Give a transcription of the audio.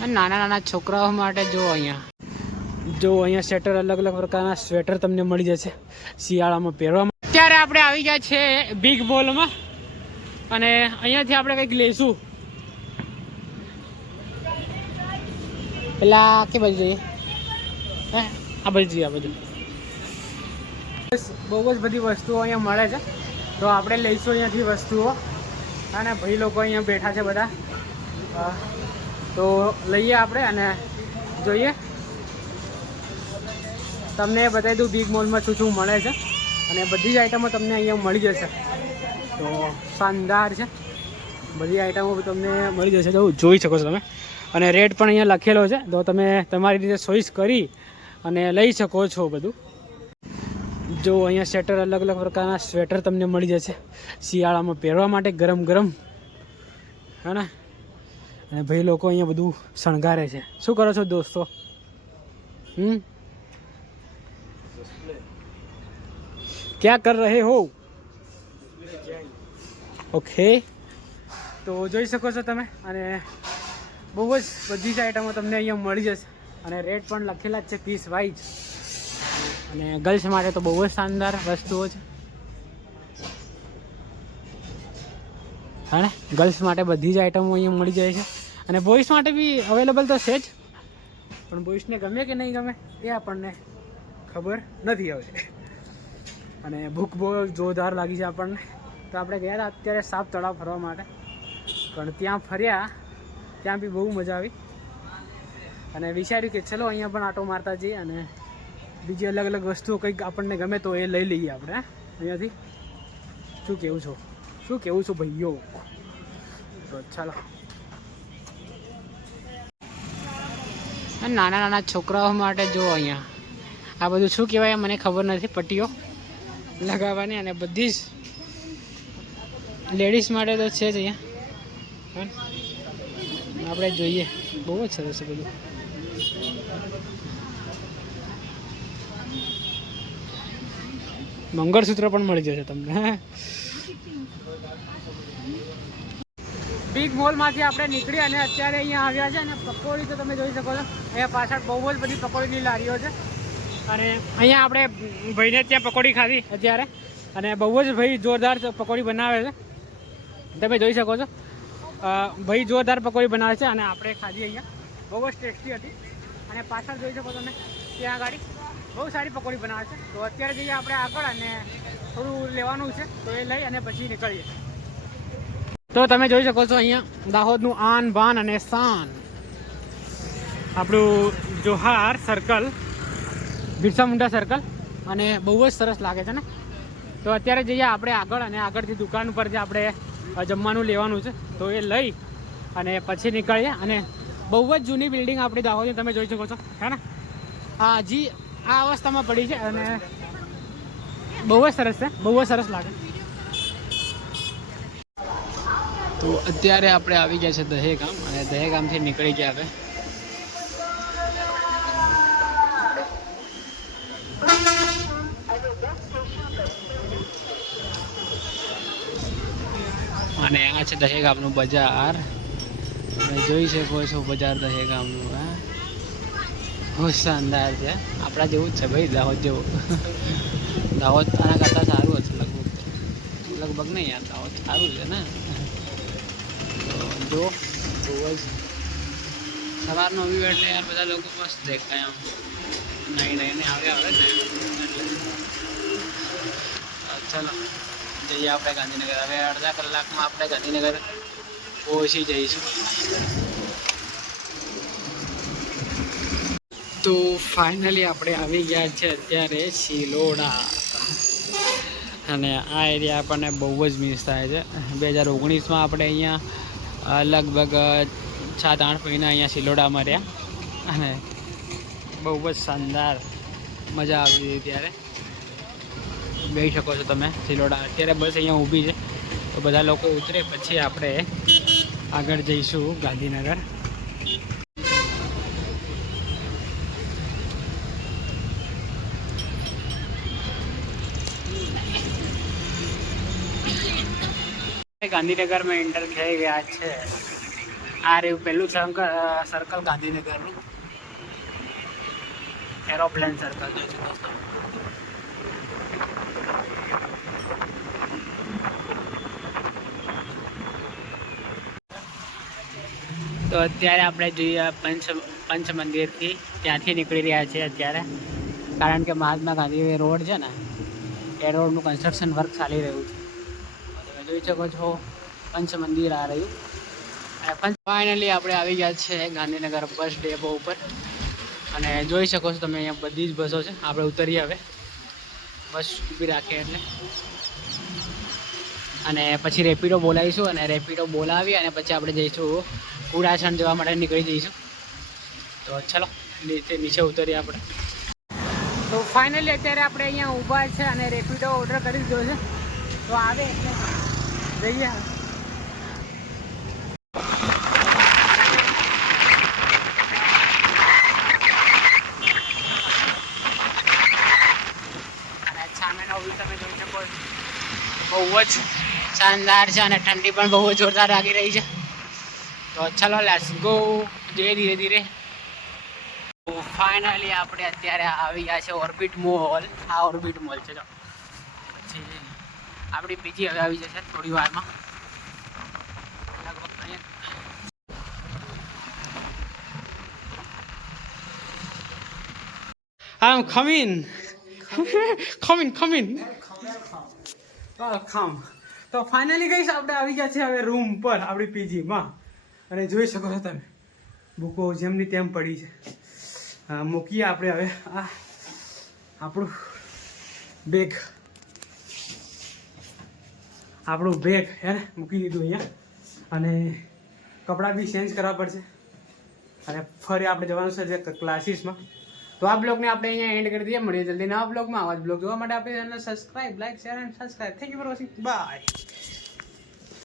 નાના નાના છોકરાઓ માટે જો અહીંયા સ્વેટર, અલગ અલગ પ્રકારના સ્વેટર તમને મળી જશે શિયાળામાં પહેરવામાં. અત્યારે આપણે આવી ગયા છે બિગ મોલમાં અને અહીંયાથી આપણે કંઈક લઈશું. પેલા કે બાજુ જોઈએ? આ બાજુ જોઈએ. આ બધું બહુ જ બધી વસ્તુઓ અહીંયા મળે છે, તો આપણે લઈશું અહીંયાથી વસ્તુઓ. અને ભાઈ લોકો અહીંયા બેઠા છે બધા, તો લઈએ આપણે અને જોઈએ. તમને બતાવી દઉં બિગ મોલમાં શું શું મળે છે અને બધી જ આઈટમો તમને અહીંયા મળી જશે. તો શાનદાર છે, બધી આઈટમો તમને મળી જશે, તો જોઈ શકો છો તમે. અને રેટ પણ અહીંયા લખેલો છે, તો તમે તમારી રીતે ચોઈસ કરી અને લઈ શકો છો બધું. જો અહીંયા સ્વેટર, અલગ અલગ પ્રકારના સ્વેટર તમને મળી જશે શિયાળામાં પહેરવા માટે, ગરમ ગરમ, હે ને. અને ભાઈ લોકો અહીંયા બધું શણગારે છે. શું કરો છો દોસ્તો? ક્યાં કર રહે હો? ઓકે, તો જોઈ શકો છો તમે. અને બહુ જ બધી જ આઈટમો તમને અહીંયા મળી જશે અને રેટ પણ લખેલા જ છે પીસ વાઇઝ. અને ગર્લ્સ માટે તો બહુ જ શાનદાર વસ્તુઓ છે, હા ને. ગર્લ્સ માટે બધી જ આઈટમો અહીંયા મળી જાય છે અને બોಯ್સ માટે બી અવેલેબલ તો છે જ, પણ બોಯ್સને ગમે કે નહીં ગમે એ આપણને ખબર નથી હવે. અને ભૂખ બહુ જોરદાર લાગી છે આપણને, તો આપણે ગયા હતા અત્યારે સાપ તળાવ ફરવા માટે, પણ ત્યાં ફર્યા, ત્યાં બી બહુ મજા આવી અને વિચાર્યું કે ચલો અહીંયા પણ આટો મારતા જઈએ અને બીજી અલગ અલગ વસ્તુઓ કંઈક આપણને ગમે તો એ લઈ લઈએ આપણે અહીંયાથી. શું કહેવું છો ભાઈઓ? તો ચાલો. નાના નાના છોકરાઓ માટે જો અહીંયા આ બધું શું કહેવાય મને ખબર નથી, પટ્ટીઓ લગાવવાની. અને બધી જ લેડીઝ માટે તો છે જ અહીંયા, આપણે જોઈએ. બહુ જ સરસ છે બધું. મંગળસૂત્ર પણ મળી જશે તમને. બિગ મોલમાંથી આપણે નીકળી અને અત્યારે અહીંયા આવ્યા છે અને પકોડી તો તમે જોઈ શકો છો. અહીંયા પાછળ બહુ જ બધી પકોડીની લારીઓ છે અને અહીંયા આપણે ભાઈને ત્યાં પકોડી ખાધી અત્યારે, અને બહુ જ ભાઈ જોરદાર પકોડી બનાવે છે, તમે જોઈ શકો છો. ભાઈ જોરદાર પકોડી બનાવે છે અને આપણે ખાધી અહીંયા, બહુ જ ટેસ્ટી હતી. અને પાછળ જોઈ શકો તમે ત્યાં ગાડી બહુ સારી પકોડી બનાવે છે. તો અત્યારે જઈએ આપણે આગળ અને થોડું લેવાનું છે, તો એ લઈ અને પછી નીકળીએ. તો તમે જોઈ શકો છો અહીંયા દાહોદનું આન બાન અને શાન, આપણું જોહાર સર્કલ, બિરસા મુંડા સર્કલ, અને બહુ જ સરસ લાગે છે ને. તો અત્યારે જઈએ આપણે આગળ અને આગળથી દુકાન ઉપર જે આપણે જમવાનું લેવાનું છે તો એ લઈ અને પછી નીકળીએ. અને બહુ જ જૂની બિલ્ડિંગ આપણી દાહોદની તમે જોઈ શકો છો, હે ને. હા, હજી આ અવસ્થામાં પડી છે અને બહુ જ સરસ છે, બહુ જ સરસ લાગે. તો અત્યારે આપણે આવી ગયા છે દહેગામ અને દહેગામથી નીકળી ગયા હવે. અને આ છે દહેગામનું બજાર, તમે જોઈ શકો છો બજાર દહેગામનું. હા, બહુ શાનદાર છે, આપણા જેવું જ છે ભાઈ, દાહોદ જેવું. દાહોદ આના કરતાં સારું હશે લગભગ નહીં યાર, દાહોદ સારું છે ને. જો બહુ જ સવારનો વ્યૂ એટલે યાર બધા લોકો મસ્ત દેખાય આમ, નહીં આવ્યા હવે ને. ચાલો જઈએ આપણે ગાંધીનગર. હવે અડધા કલાકમાં આપણે ગાંધીનગર પહોંચી જઈશું. તો ફાઇનલી આપણે આવી ગયા છે અત્યારે શિલોડા, અને આ એરિયા આપણને બહુ જ મિસ થાય છે. 2019માં આપણે અહીંયા લગભગ 7-8 મહિના અહીંયા શિલોડામાં રહ્યા અને બહુ જ શાનદાર મજા આવતી હતી ત્યારે. બેસી શકો છો તમે શિલોડા. અત્યારે બસ અહીંયા ઊભી છે, તો બધા લોકો ઉતરે પછી આપણે આગળ જઈશું ગાંધીનગર. गांधीनगर में एंटर किए गया है આ રહ્યું પહેલું સર્કલ ગાંધીનગરનું એરોપ્લેન સર્કલ જે છે દોસ્તો. તો અત્યારે આપણે જોઈએ પંચ મંદિરથી ત્યાંથી નીકળી રહ્યા છીએ અત્યારે, કારણ કે મહાત્મા ગાંધી રોડ છે ને એ રોડનું કન્સ્ટ્રક્શન વર્ક ચાલી રહ્યું છે. તમે જોઈ શકો છો પંચ મંદિર આ રહ્યું. અને ફાઇનલી આપણે આવી ગયા છે ગાંધીનગર બસ ડેપો ઉપર, અને જોઈ શકો છો તમે અહીંયા બધી જ બસો છે. આપણે ઉતરીએ હવે, બસ ઊભી રાખીએ એટલે, અને પછી રેપિડો બોલાવીશું, અને રેપિડો બોલાવી અને પછી આપણે જઈશું કુડાસણ જવા માટે નીકળી જઈશું. તો ચલો નીચે ઉતરીએ આપણે. તો ફાઇનલી અત્યારે આપણે અહીંયા ઊભા છે અને રેપિડો ઓર્ડર કરી દીધો છે, તો આવે એટલે જઈએ. અને સામેનો વ્યૂ તમે જોઈ શકો બહુ જ શાનદાર છે, અને ઠંડી પણ બહુ જોરદાર લાગી રહી છે. તો ચલો લેટ્સ ગો, જઈએ ધીરે ધીરે. તો ફાઇનલી આપણે અત્યારે આવી ગયા છે ઓર્બિટ મોલ. આ ઓર્બિટ મોલ છે. તો પછી આપણી બીજી હવે આવી જશે થોડી વારમાં. આમ ખમીન ખમીન ખમ. તો ફાઇનલી ગઈશ આપણે આવી ગયા છે હવે રૂમ પર આપણી પીજીમાં, અને જોઈ શકો છો તમે બુકો જેમની તેમ પડી છે. મૂકીએ આપણે હવે આ આપણું બેગ હે ને મૂકી દીધું અહીંયા, અને કપડાં બી ચેન્જ કરવા પડશે, અને ફરી આપણે જવાનું છે જે ક્લાસીસમાં. તો આ બ્લોગને આપણે અહીંયા એન્ડ કરી દઈએ. મળીએ જલ્દી નવા બ્લોગમાં. આવા જ બ્લોગ જોવા માટે આપણે channel subscribe, like, share and subscribe. Thank you for watching. By.